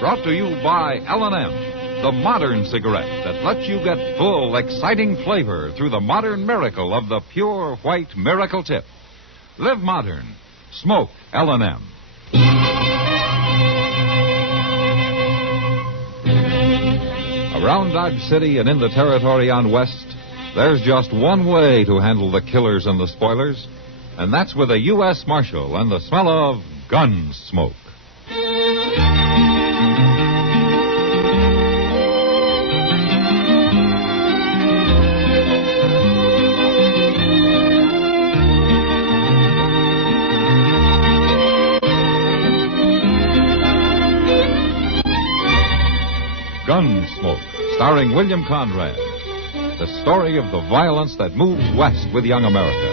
Brought to you by L&M, the modern cigarette that lets you get full, exciting flavor through the modern miracle of the pure white Miracle Tip. Live modern. Smoke L&M. Around Dodge City and in the territory on West, there's just one way to handle the killers and the spoilers, and that's with a U.S. Marshal and the smell of Gunsmoke. Gunsmoke, starring William Conrad. The story of the violence that moved west with young America.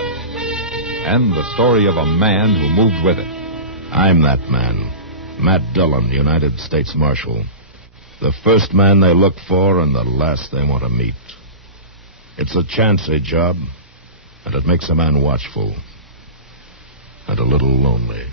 And the story of a man who moved with it. I'm that man, Matt Dillon, United States Marshal. The first man they look for and the last they want to meet. It's a chancy job, and it makes a man watchful and a little lonely.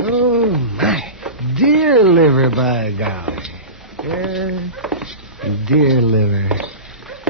Oh, my dear liver, by golly. Yeah, dear liver.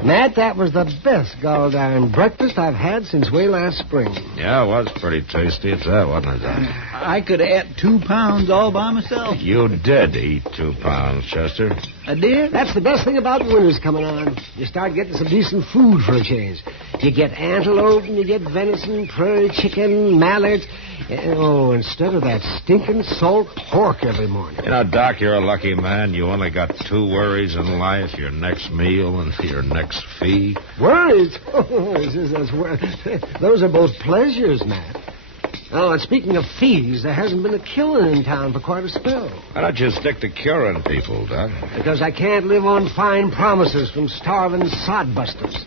Matt, that was the best gall darn breakfast I've had since way last spring. Yeah, it was pretty tasty at that, wasn't it, Doc? I could have ate 2 pounds all by myself. You did eat 2 pounds, Chester. I did? That's the best thing about winter's coming on. You start getting some decent food for a change. You get antelope and you get venison, prairie chicken, mallards. Oh, instead of that stinking salt pork every morning. You know, Doc, you're a lucky man. You only got 2 worries in life, your next meal and your next fee. Worries? Those are both pleasures, Matt. Oh, and speaking of fees, there hasn't been a killing in town for quite a spell. Why don't you stick to curing people, Doc? Because I can't live on fine promises from starving sodbusters.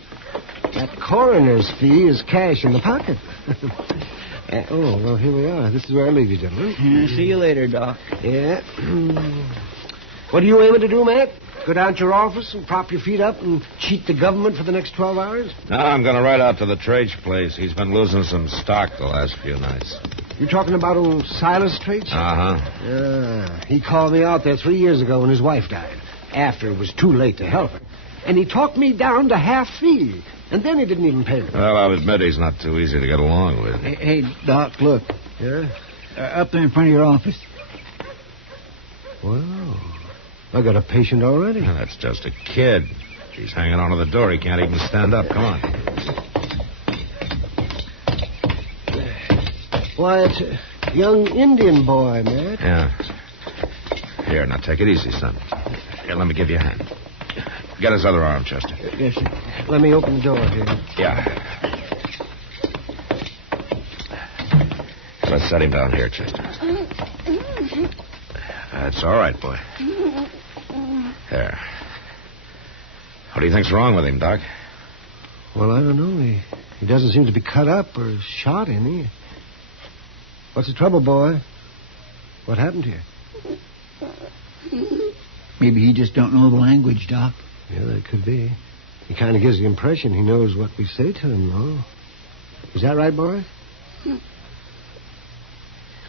That coroner's fee is cash in the pocket. Well, here we are. This is where I leave you, gentlemen. See you later, Doc. Yeah. What are you aiming to do, Matt? Go down to your office and prop your feet up and cheat the government for the next 12 hours? No, I'm going to ride out to the trade place. He's been losing some stock the last few nights. You talking about old Silas Trade Shop? Uh-huh. He called me out there 3 years ago when his wife died, after it was too late to help her. And he talked me down to half fee. And then he didn't even pay me. Well, I'll admit he's not too easy to get along with. Hey, Doc, look. Yeah? Up there in front of your office. Well, I got a patient already. Well, that's just a kid. He's hanging onto the door. He can't even stand up. Come on. Why, it's a young Indian boy, Matt. Yeah. Here, now take it easy, son. Here, let me give you a hand. Get his other arm, Chester. Yes, sir. Let me open the door here. Yeah. Let's set him down here, Chester. That's all right, boy. There. What do you think's wrong with him, Doc? Well, I don't know. He doesn't seem to be cut up or shot any. What's the trouble, boy? What happened to you? Maybe he just don't know the language, Doc. Yeah, that could be. He kind of gives the impression he knows what we say to him, though. Is that right, boy?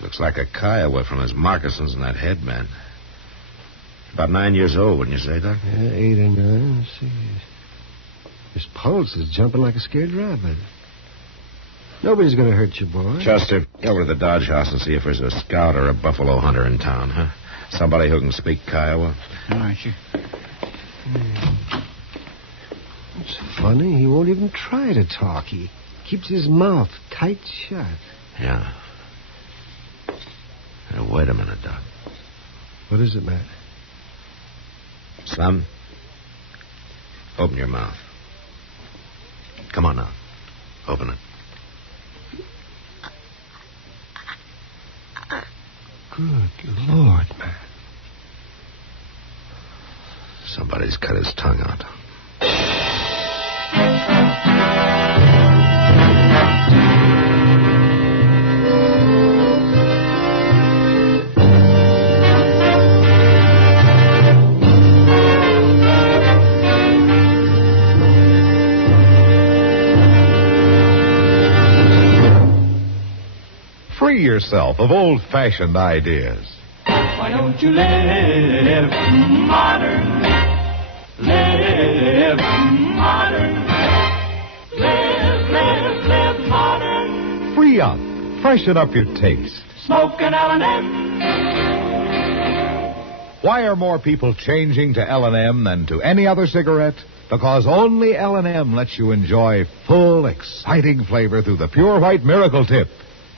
Looks like a Kiowa from his moccasins and that head, man. About 9 years old, wouldn't you say, Doc? Yeah, 8 or 9. Let's see. His pulse is jumping like a scared rabbit. Nobody's going to hurt you, boy. Chester, go over to the Dodge House and see if there's a scout or a buffalo hunter in town, huh? Somebody who can speak Kiowa. All right, sure. It's funny. He won't even try to talk. He keeps his mouth tight shut. Yeah. Now, wait a minute, Doc. What is it, Matt? Son, open your mouth. Come on now. Open it. Good Lord, Matt. Somebody's cut his tongue out. Free yourself of old-fashioned ideas. Why don't you live modern? Live modern. Live modern. Free up. Freshen up your taste. Smoke an L&M. Why are more people changing to L&M than to any other cigarette? Because only L&M lets you enjoy full, exciting flavor through the pure white miracle tip.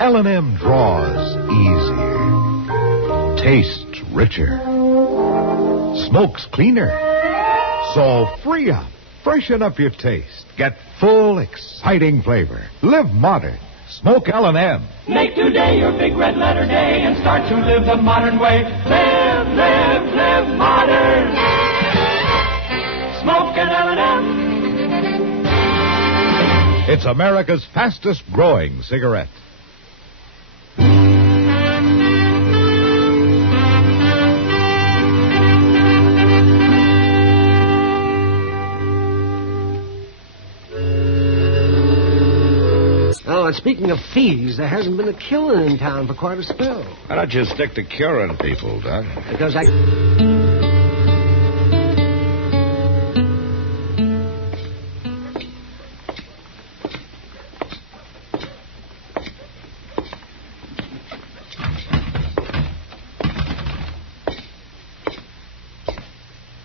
L&M draws easier, tastes richer, smokes cleaner. So free up, freshen up your taste, get full, exciting flavor. Live modern. Smoke L&M. Make today your big red letter day and start to live the modern way. Live modern. Smoke an L&M. It's America's fastest growing cigarette. Oh, and speaking of fees, there hasn't been a killing in town for quite a spell. Why don't you stick to curing people, Doc? Because I...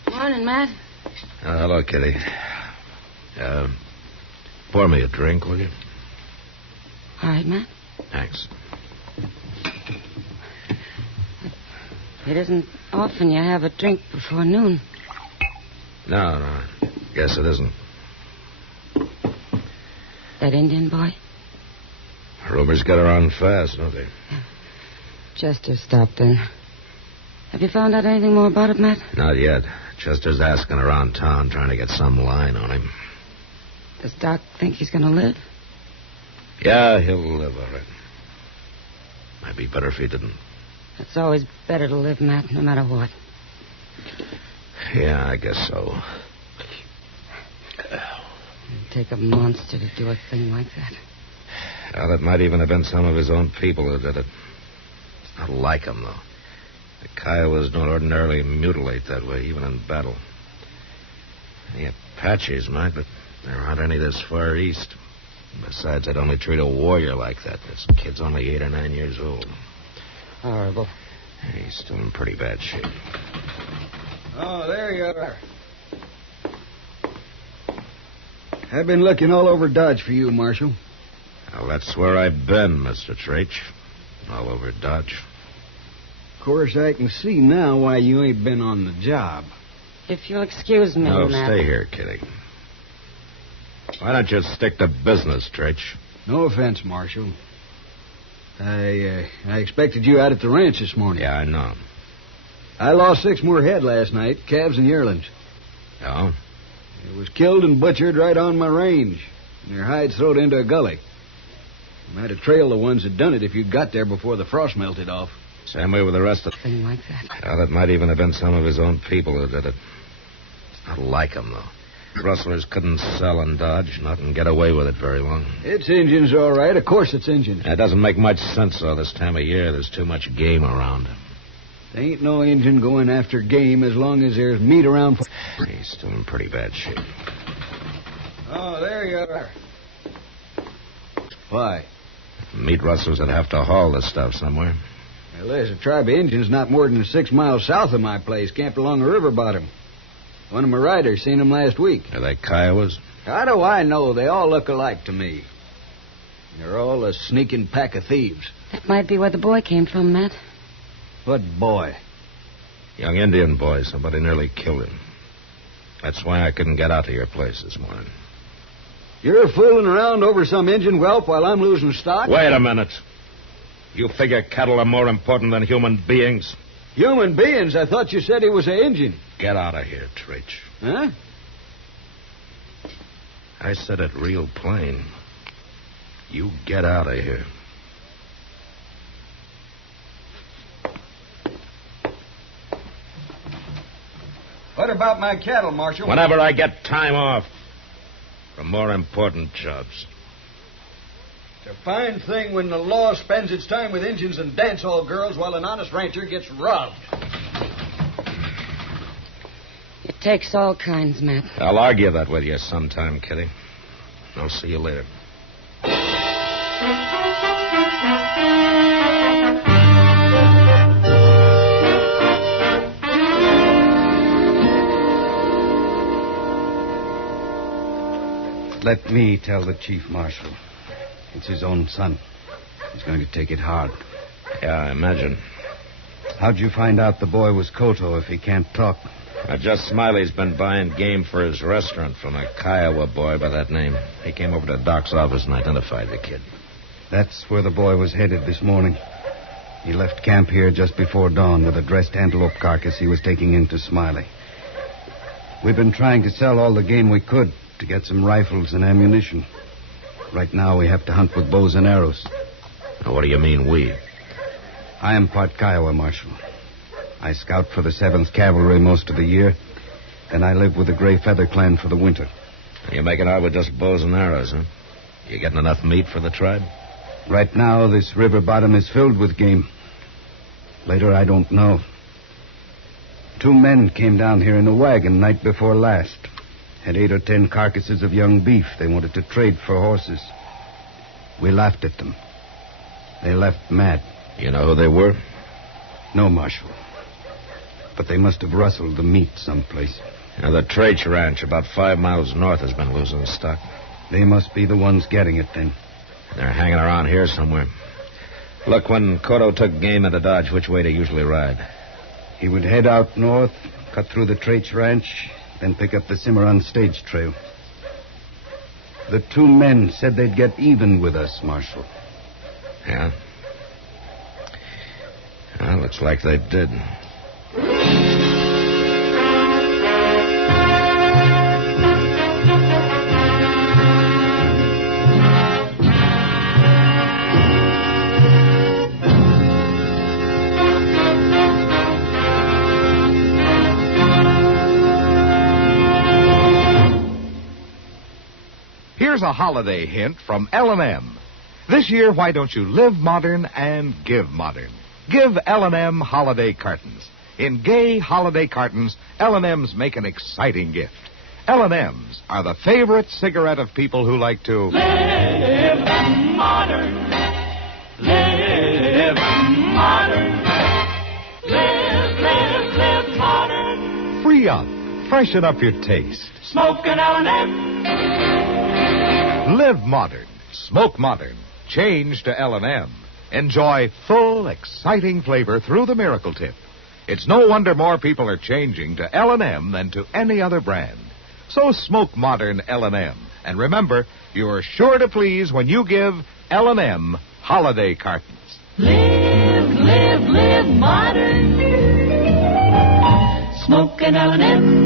Morning, Matt. Hello, Kitty. Pour me a drink, will you? All right, Matt. Thanks. It isn't often you have a drink before noon. No. Guess it isn't. That Indian boy? Rumors get around fast, don't they? Chester stopped in. Have you found out anything more about it, Matt? Not yet. Chester's asking around town, trying to get some line on him. Does Doc think he's going to live? Yeah, he'll live all right. Might be better if he didn't. It's always better to live, Matt, no matter what. Yeah, I guess so. It'd take a monster to do a thing like that. Well, it might even have been some of his own people who did it. It's not like him, though. The Kiowas don't ordinarily mutilate that way, even in battle. The Apaches might, but there aren't any this far east. Besides, I'd only treat a warrior like that. This kid's only 8 or 9 years old. Horrible. He's still in pretty bad shape. Oh, there you are. I've been looking all over Dodge for you, Marshal. Well, that's where I've been, Mr. Traich. All over Dodge. Of course, I can see now why you ain't been on the job. If you'll excuse me, No, Matt. stay here, Kitty. Why don't you stick to business, Traich? No offense, Marshal. I expected you out at the ranch this morning. Yeah, I know. I lost 6 more head last night, calves and yearlings. Oh? It was killed and butchered right on my range, and their hides thrown into a gully. I might have trailed the ones that done it if you'd got there before the frost melted off. Same way with the rest of Thing like that. Well, it might even have been some of his own people who did it. It's not like him, though. Rustlers couldn't sell in Dodge, not and get away with it very long. It's Injuns, all right. Of course it's Injuns. It doesn't make much sense, though, this time of year. There's too much game around. There ain't no Injun going after game as long as there's meat around for... He's still in pretty bad shape. Oh, there you are. Why? Meat rustlers would have to haul this stuff somewhere. Well, there's a tribe of Injuns not more than 6 miles south of my place, camped along the river bottom. One of my riders seen them last week. Are they Kiowas? How do I know? They all look alike to me. They're all a sneaking pack of thieves. That might be where the boy came from, Matt. What boy? Young Indian boy. Somebody nearly killed him. That's why I couldn't get out to your place this morning. You're fooling around over some Injun whelp while I'm losing stock? Wait a minute. You figure cattle are more important than human beings? Human beings? I thought you said he was an Injun. Get out of here, Treach. Huh? I said it real plain. You get out of here. What about my cattle, Marshal? Whenever I get time off for more important jobs. It's a fine thing when the law spends its time with Injuns and dance-hall girls while an honest rancher gets robbed. It takes all kinds, Matt. I'll argue that with you sometime, Kitty. I'll see you later. Let me tell the chief marshal. It's his own son. He's going to take it hard. Yeah, I imagine. How'd you find out the boy was Koto if he can't talk? Just Smiley's been buying game for his restaurant from a Kiowa boy by that name. He came over to Doc's office and identified the kid. That's where the boy was headed this morning. He left camp here just before dawn with a dressed antelope carcass he was taking into Smiley. We've been trying to sell all the game we could to get some rifles and ammunition. Right now we have to hunt with bows and arrows. Now, what do you mean, we? I am part Kiowa, Marshal. I scout for the 7th Cavalry most of the year. Then I live with the Gray Feather Clan for the winter. You make it out with just bows and arrows, huh? You getting enough meat for the tribe? Right now, this river bottom is filled with game. Later, I don't know. 2 men came down here in a wagon night before last. Had 8 or 10 carcasses of young beef they wanted to trade for horses. We laughed at them. They left mad. You know who they were? No, Marshal. But they must have rustled the meat someplace. Now, the Traich Ranch, about 5 miles north, has been losing stock. They must be the ones getting it, then. They're hanging around here somewhere. Look, when Koto took game into Dodge, which way did he usually ride? He would head out north, cut through the Traich Ranch, then pick up the Cimarron stage trail. The 2 men said they'd get even with us, Marshal. Yeah? Well, looks like they did. Here's a holiday hint from L&M. This year, why don't you live modern and give modern? Give L&M holiday cartons. In gay holiday cartons, L&M's make an exciting gift. L&M's are the favorite cigarette of people who like to live modern. Live modern. Live modern. free up, freshen up your taste. Smoke an L&M. Live modern, smoke modern. Change to L&M. Enjoy full, exciting flavor through the Miracle Tip. It's no wonder more people are changing to L&M than to any other brand. So smoke modern L&M. And remember, you're sure to please when you give L&M holiday cartons. Live modern. Smoke an L&M.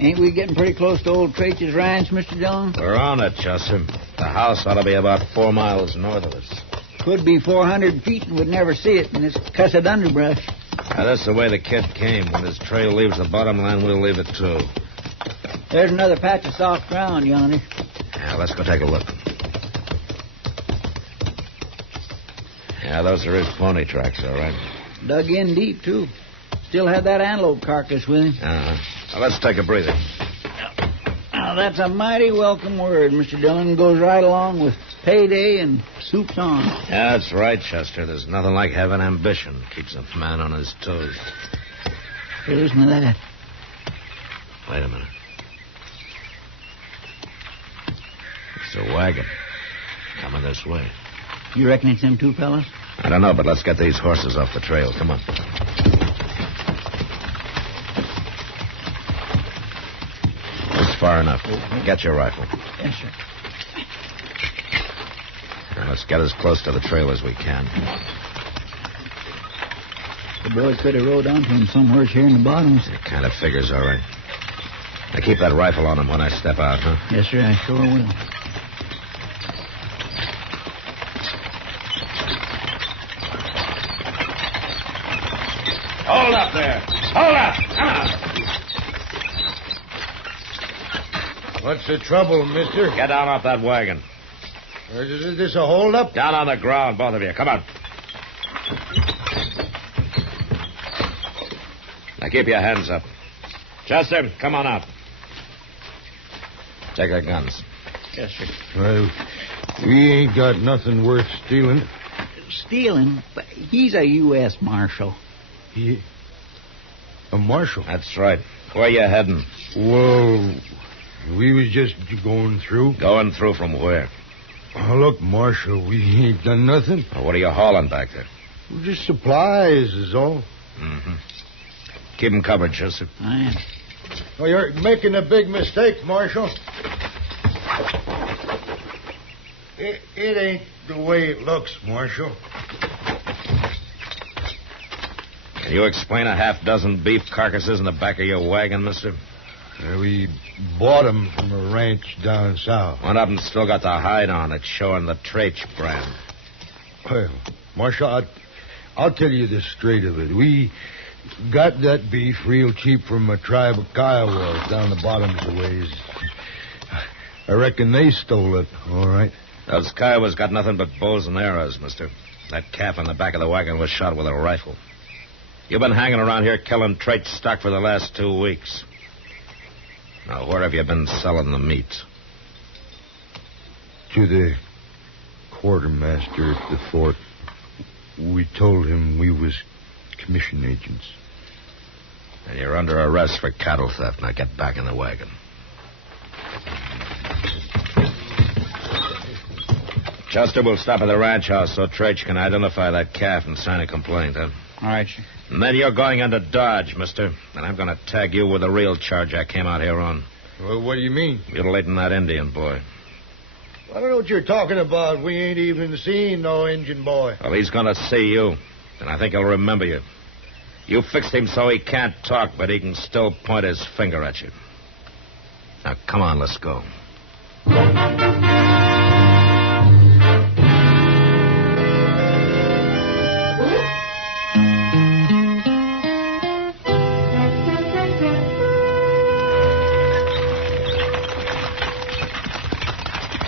Ain't we getting pretty close to old Traich's ranch, Mr. Dillon? We're on it, Chester. The house ought to be about 4 miles north of us. Could be 400 feet and we'd never see it in this cussed underbrush. Now, that's the way the kid came. When his trail leaves the bottom line, we'll leave it, too. There's another patch of soft ground yonder. Yeah, let's go take a look. Yeah, those are his pony tracks, all right. Dug in deep, too. Still had that antelope carcass with him. Uh-huh. Now, let's take a breather. Now, that's a mighty welcome word, Mr. Dillon. Goes right along with payday and soup's on. Yeah, that's right, Chester. There's nothing like having ambition. Keeps a man on his toes. Hey, listen to that. Wait a minute. It's a wagon. Coming this way. You reckon it's them two fellas? I don't know, but let's get these horses off the trail. Come on. That's far enough. Get your rifle. Yes, sir. Now, let's get as close to the trail as we can. The boys could have rode onto him somewhere here in the bottoms. It kind of figures all right. Now, keep that rifle on him when I step out, huh? Yes, sir, I sure will. Hold up there. Hold up. Come on. What's the trouble, mister? Get down off that wagon. Is this a holdup? Down on the ground, both of you. Come on. Now, keep your hands up. Chester, come on out. Take their guns. Yes, sir. Well, we ain't got nothing worth stealing. Stealing? But he's a U.S. Marshal. A marshal? That's right. Where you heading? Well, we was just going through. Going through from where? Oh, look, Marshal, we ain't done nothing. Well, what are you hauling back there? Just supplies is all. Mm-hmm. Keep them covered, Chester. I am. Oh, you're making a big mistake, Marshal. It ain't the way it looks, Marshal. Can you explain a half dozen beef carcasses in the back of your wagon, mister? We bought 'em from a ranch down south. One of them still got the hide on it, showing the Traich brand. Well, Marshal, I'll tell you the straight of it. We got that beef real cheap from a tribe of Kiowas down the bottoms of ways. I reckon they stole it, all right. Those Kiowas got nothing but bows and arrows, mister. That calf in the back of the wagon was shot with a rifle. You've been hanging around here killing Traich stock for the last 2 weeks. Now, where have you been selling the meat? To the quartermaster at the fort. We told him we was commission agents. And you're under arrest for cattle theft. Now get back in the wagon. Chester will stop at the ranch house so Traich can identify that calf and sign a complaint, huh? All right, sir. And then you're going under Dodge, mister. And I'm going to tag you with the real charge I came out here on. Well, what do you mean? Mutilating that Indian boy. I don't know what you're talking about. We ain't even seen no Indian boy. Well, he's going to see you. And I think he'll remember you. You fixed him so he can't talk, but he can still point his finger at you. Now, come on, let's go.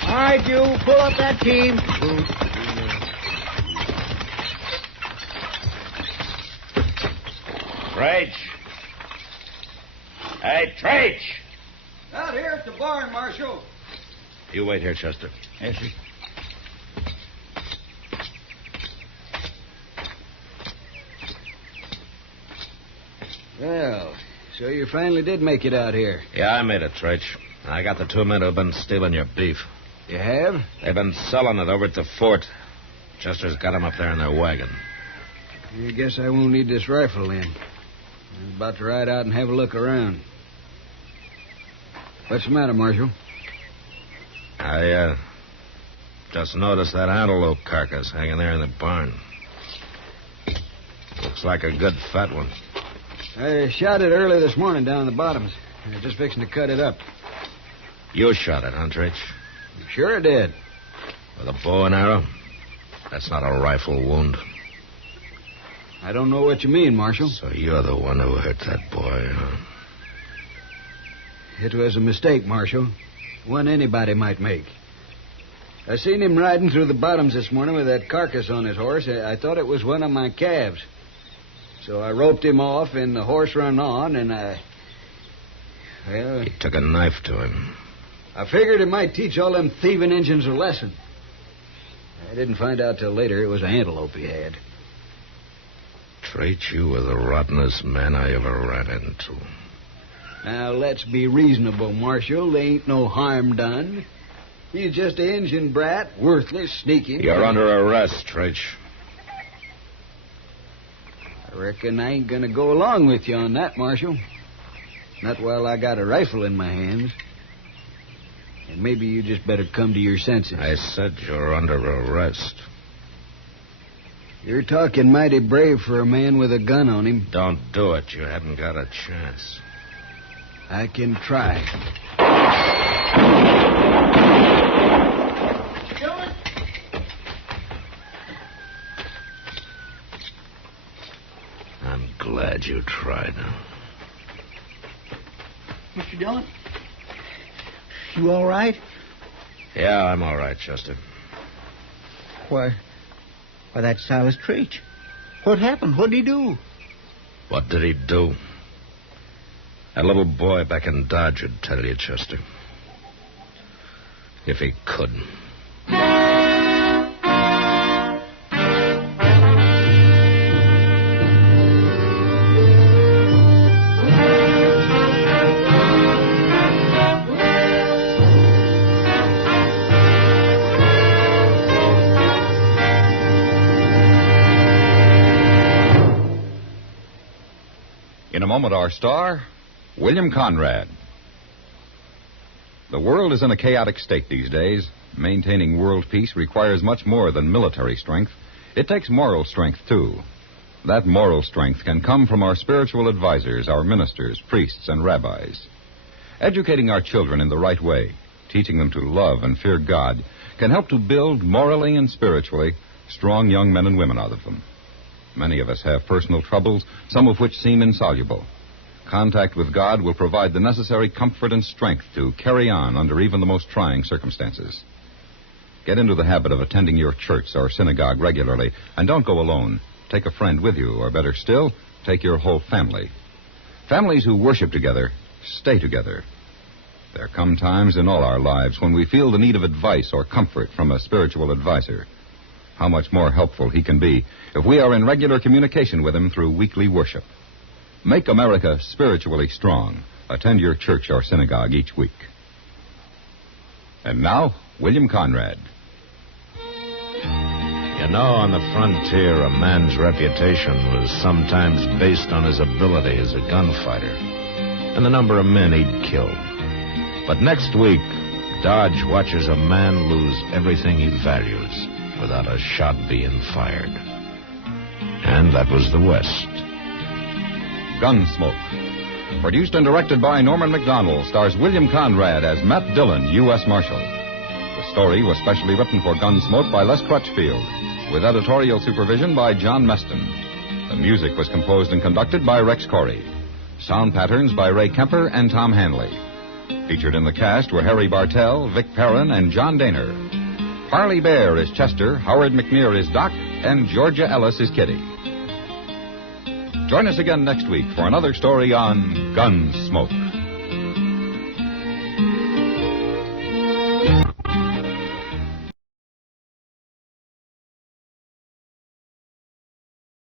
All right, you. Pull up that team. Traich. Hey, Traich! Out here at the barn, Marshal. You wait here, Chester. Yes, sir. Well, so you finally did make it out here. Yeah, I made it, Traich. I got the 2 men who've been stealing your beef. You have? They've been selling it over at the fort. Chester's got them up there in their wagon. I guess I won't need this rifle then. I'm about to ride out and have a look around. What's the matter, Marshal? I just noticed that antelope carcass hanging there in the barn. Looks like a good fat one. I shot it early this morning down in the bottoms. I was just fixing to cut it up. You shot it, huh, Traich? Sure I did. With a bow and arrow? That's not a rifle wound. I don't know what you mean, Marshal. So you're the one who hurt that boy, huh? It was a mistake, Marshal. One anybody might make. I seen him riding through the bottoms this morning with that carcass on his horse. I thought it was one of my calves. So I roped him off, and the horse run on, and You took a knife to him. I figured it might teach all them thieving Injuns a lesson. I didn't find out till later it was an antelope he had. Treat you were the rottenest man I ever ran into. Now, let's be reasonable, Marshal. There ain't no harm done. He's just an engine brat, worthless, sneaking. You're under arrest, Treach. I reckon I ain't gonna go along with you on that, Marshal. Not while I got a rifle in my hands. And maybe you just better come to your senses. I said you're under arrest. You're talking mighty brave for a man with a gun on him. Don't do it. You haven't got a chance. I can try. I'm glad you tried. Mr. Dillon? You all right? Yeah, I'm all right, Chester. Why, that's Silas Treach. What happened? What did he do? What did he do? That little boy back in Dodge would tell you, Chester. If he could. In a moment, our star, William Conrad. The world is in a chaotic state these days. Maintaining world peace requires much more than military strength. It takes moral strength, too. That moral strength can come from our spiritual advisors, our ministers, priests, and rabbis. Educating our children in the right way, teaching them to love and fear God, can help to build morally and spiritually strong young men and women out of them. Many of us have personal troubles, some of which seem insoluble. Contact with God will provide the necessary comfort and strength to carry on under even the most trying circumstances. Get into the habit of attending your church or synagogue regularly, and don't go alone. Take a friend with you, or better still, take your whole family. Families who worship together stay together. There come times in all our lives when we feel the need of advice or comfort from a spiritual advisor. How much more helpful he can be if we are in regular communication with him through weekly worship. Make America spiritually strong. Attend your church or synagogue each week. And now, William Conrad. You know, on the frontier, a man's reputation was sometimes based on his ability as a gunfighter and the number of men he'd killed. But next week, Dodge watches a man lose everything he values without a shot being fired. And that was the West. Gunsmoke. Produced and directed by Norman Macdonnell, stars William Conrad as Matt Dillon, U.S. Marshal. The story was specially written for Gunsmoke by Les Crutchfield, with editorial supervision by John Meston. The music was composed and conducted by Rex Corey. Sound patterns by Ray Kemper and Tom Hanley. Featured in the cast were Harry Bartell, Vic Perrin, and John Daner. Harley Bear is Chester, Howard McNear is Doc, and Georgia Ellis is Kitty. Join us again next week for another story on Gunsmoke.